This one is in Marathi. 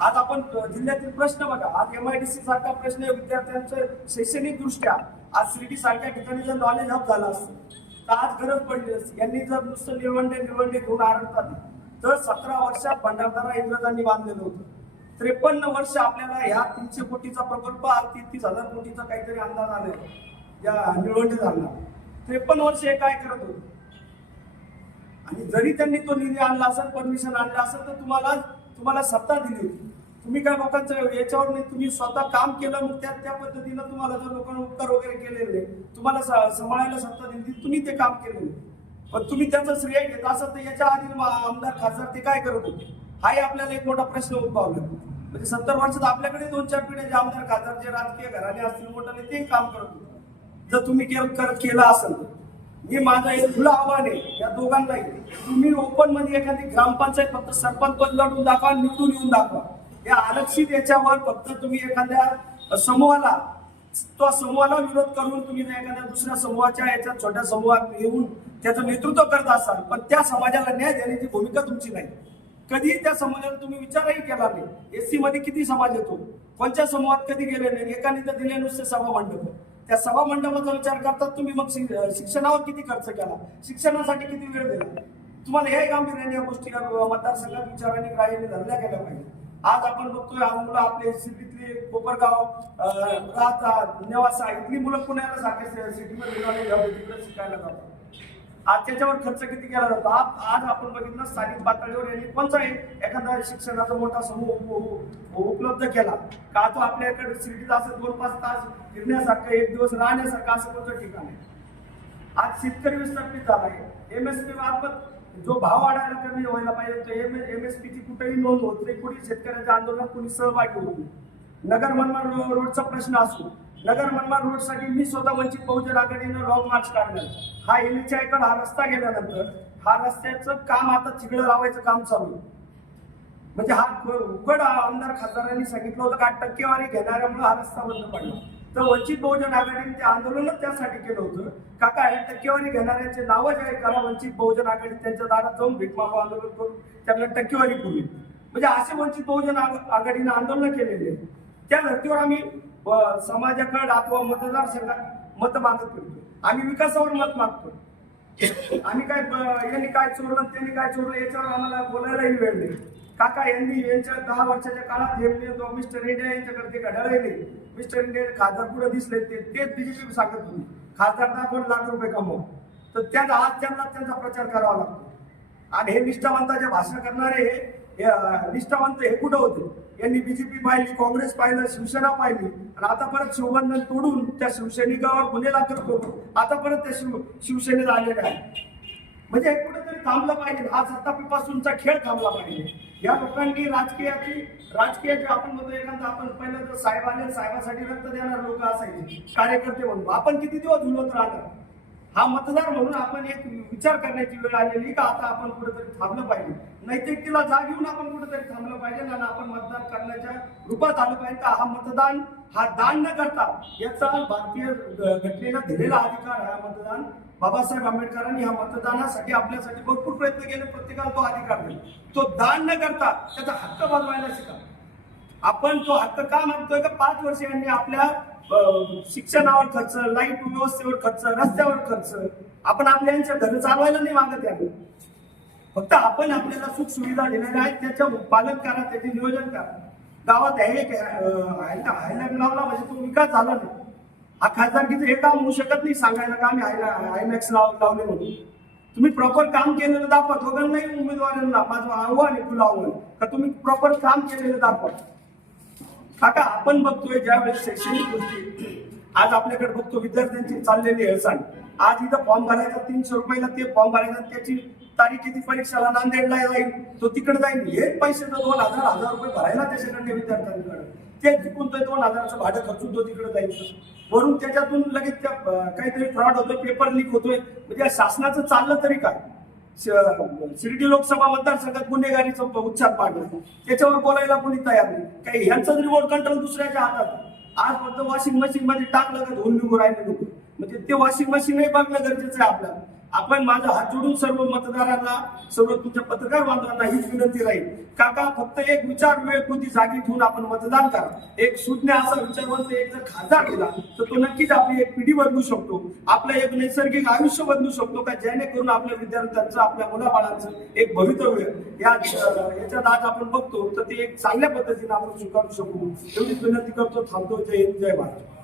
आज आपण जिल्ह्यातील प्रश्न बघा. आज एमआयडीसी सारखा प्रश्न आहे. विद्यार्थ्यांचं शैक्षणिक दृष्ट्या आज सिटी सारख्या ठिकाणी जर नॉलेज हब झालं असतं तर आज गरज पडली असती. यांनी जर नुसतं निवंडे निवंडे घेऊन आरडतात तर सतरा वर्षात भंडारदारा इंग्रजांनी बांधलेलं होतं. त्रेपन्न वर्ष आपल्याला ह्या तीनशे कोटीचा प्रकल्प आज तेहतीस हजार कोटीचा काहीतरी अंदाज आले या निवडणूक झाला त्रेपन्न वर्ष हे काय करत होते? आणि जरी त्यांनी तो निधी आणला असेल परमिशन आणला असेल तर तुम्हाला तुम्हाला सत्ता दिली होती. तुम्ही काय लोकांचं याच्यावर नाही तुम्ही स्वतः काम केलं मग त्या त्या पद्धतीनं तुम्हाला जर लोकांना उपकार वगैरे केलेले तुम्हाला स- सांभाळायला सत्ता दिली तुम्ही ते काम केलेलं पण तुम्ही त्याचं श्रेय घेत असं तर याच्या आधी मा- आमदार खासदार ते काय करत होते? हाही आपल्याला एक मोठा प्रश्न उद्भवला. म्हणजे सत्तर वर्षात आपल्याकडे दोन चार पिढ्याचे आमदार खासदार जे राजकीय घराणे असतील मोठाले ते काम करत होते. जर तुम्ही करत केलं असेल मी माझं एक खुलं आव्हान आहे या दोघांनाही तुम्ही ओपनमध्ये एखादी ग्रामपंचायत फक्त सरपंच पद लढून दाखवा निवडून येऊन दाखवा. या आरक्षित याच्यावर फक्त तुम्ही एखाद्या समूहाला तो समूहाला विरोध करून तुम्ही जर एखाद्या दुसऱ्या समूहाच्या याच्या छोट्या समूहात येऊन त्याचं नेतृत्व करत असाल पण त्या समाजाला न्याय देण्याची भूमिका तुमची नाही. कधी त्या समाजाला तुम्ही विचारही केला नाही. एससी मध्ये किती समाज येतो? कोणत्या समूहात कधी गेले नाही? एकाने तर दिले नुसते सभा मंडप त्या सभा मंडपाचा विचार करतात तुम्ही मग शिक्षणावर किती खर्च केला? शिक्षणासाठी किती वेळ दिला? तुम्हाला हे गांभीर्याने या गोष्टी मतदारसंघात विचाराने ग्राह्याने धरल्या गेल्या पाहिजे आज आपण बघतोय आज मुलं आपले सिटीतले कोपरगाव अं, राहतात नेवासा इथली मुलं पुण्याला जाते सिटीमध्ये तिकडे शिकायला जातात. आज त्याच्यावर खर्च किती केला जातो? आज आपण बघितलं स्थानिक पातळीवर यांनी कोणताही एखादा शिक्षणाचा मोठा समूह उप- उपलब्ध केला. का तो आपल्याकडे सिटीत असं दोन पाच तास फिरण्यासारखं एक दिवस राहण्यासारखं असं कोणतं ठिकाण आहे? आज शेतकरी विस्थापित झालाय. पी मार्फत जो भाव वाढायला कमी व्हायला पाहिजे तो एम एम एस पीची कुठेही नोंद होत नाही. कुणी शेतकऱ्याच्या आंदोलनात कुणी सहभागी होत नाही. नगर मनमाड रो- रोडचा प्रश्न असो नगर मनमाड रोडसाठी मी स्वतः वंचित बहुजन आघाडीनं लॉंग मार्च काढलं. हा एलिच्या इकडे हा रस्ता गेल्यानंतर हा रस्त्याचं काम आता चिगडं लावायचं काम चालू आहे. म्हणजे हा उघड आमदार खासदारांनी सांगितलं होतं का टक्केवारी घेणाऱ्यामुळे हा रस्ता बंद पडला. तर वंचित बहुजन आघाडीने ते आंदोलनच त्यासाठी केलं होतं. काका हे टक्केवारी घेणाऱ्यांचे नावं जाहीर करा वंचित बहुजन आघाडी त्यांच्या दारात जाऊन भीक आंदोलन करून त्यांना टक्केवारी पुरवी. म्हणजे असे वंचित बहुजन आघाडीने आघाडीनं आंदोलन केलेले. त्या धर्तीवर आम्ही समाजाकडे अथवा मतदारसंघात मत मागत करतो आम्ही विकासावर मत मागतो आम्ही काय यांनी काय चोरलं त्यांनी काय चोरलं याच्यावर आम्हाला बोलायलाही वेळ नाही. काका यांनी यांच्या दहा वर्षाच्या काळात हे म्हणजे मिस्टर इंडिया यांच्याकडे ते घड्याळही नाही मिस्टर इंडिया खासदार पुढे दिसले ते? तेच बीजेपी सांगत होती. खासदार पण लाख रुपये कमव. तर त्या आज त्यांना त्यांचा प्रचार करावा लागतो. आणि हे निष्ठावंताचे भाषण करणारे हे- निष्ठावंत हे कुठं होते? यांनी बीजेपी पाहिली काँग्रेस पाहिलं शिवसेना पाहिली. आणि आता परत शिवबंधन तोडून त्या शिवसैनिकावर गुन्हे दाखल करून आता परत त्या शिव शिवसेनेत आलेले आहे म्हणजे हे कुठेतरी थांबलं पाहिजे. हा सत्तापीपासूनचा खेळ थांबला पाहिजे. या लोकांनी राजकीयाची राजकीयाची आपण म्हणतो एखादा आपण पहिलं तर साहेबाने साहेबासाठी रक्त देणार लोक असायचे कार्यकर्ते म्हणून. आपण किती दिवस झुलवत राहणार हा मतदार म्हणून आपण एक विचार करण्याची वेळ आलेली का आता आपण कुठेतरी थांबलं पाहिजे? नैतिकतेला जाग घेऊन आपण कुठेतरी थांबलं पाहिजे आणि आपण मतदान करण्याच्या रूपात आलं पाहिजे. का हा मतदान हा दान न करता याचा भारतीय घटनेला दिलेला अधिकार हा मतदान बाबासाहेब आंबेडकरांनी ह्या मतदानासाठी आपल्यासाठी भरपूर प्रयत्न केले. प्रत्येकाला तो अधिकार मिळेल. तो दान न करता त्याचा हक्क बजवायला शिका. आपण तो हक्क का मागतोय का? पाच वर्ष यांनी आपल्या शिक्षणावर खर्च लाइट व्यवस्थेवर खर्च रस्त्यावर खर्च आपण आपल्या घर चालवायला नाही मागत आहे फक्त आपण आपल्याला सुख सुविधा दिलेल्या आहेत. त्याचं पालन करा त्याचे नियोजन करा. गावात हे लावला म्हणजे तो विकास झाला नाही. हा खासदारकीचं हे काम होऊ शकत नाही सांगायला का? आम्ही हायला लाव लावले म्हणून. तुम्ही प्रॉपर काम केलेलं दाखवा. दोघांनाही उमेदवारांना माझं आव्हान आहे तुला आव्हान का तुम्ही प्रॉपर काम केलेलं दाखवा. काका आपण बघतोय ज्यावेळेस शैक्षणिक गोष्टी आज आपल्याकडे बघतो विद्यार्थ्यांची चाललेली हेळसाण आज इथं फॉर्म भरायचा तीनशे रुपयाला ते फॉर्म भरायचा त्याची तारीख किती परीक्षेला नांदेडला जाईल तो तिकडे जाईल. हे पैसे तर दोन हजार हजार रुपये भरायला त्याच्याकडे विद्यार्थ्यांकडे. ते जिंकून तो दोन हजाराचं भाडं खर्चून तो तिकडे जाईल. वरून त्याच्यातून लगेच त्या काहीतरी फ्रॉड होतोय पेपर लीक होतोय. म्हणजे या शासनाचं चाललं तरी काय? शिर्डी लोकसभा मतदारसंघात गुन्हेगारीचं उच्चार पाडला. त्याच्यावर बोलायला कोणी तयार नाही. काही ह्यांचा रिमोट कंट्रोल दुसऱ्याच्या हातात आज फक्त वॉशिंग मशीन मध्ये टाकलं का धुवून निघून राहिले लोक. म्हणजे ते वॉशिंग मशीनही बघणं गरजेचं आहे आपल्याला. आपण माझा हात जोडून सर्व मतदारांना सर्व तुमच्या पत्रकार बांधवांना हीच विनंती राहील. काका फक्त एक विचार वेळ कृती जागी ठेवून आपण मतदान करा. एक शून्य असा विचारवंत एक जर खासदार केला तर तो नक्कीच आपली एक पिढी बदलू शकतो. आपलं एक नैसर्गिक आयुष्य बदलू शकतो का? जेणेकरून आपल्या विद्यार्थ्यांचं आपल्या मुलाबाळांचं एक भवितव्य या याच्यात आज आपण बघतो तर ते एक चांगल्या पद्धतीने आपण स्वीकारू शकू. एवढीच विनंती करतो. थांबतो. जय हिंद जय भारत.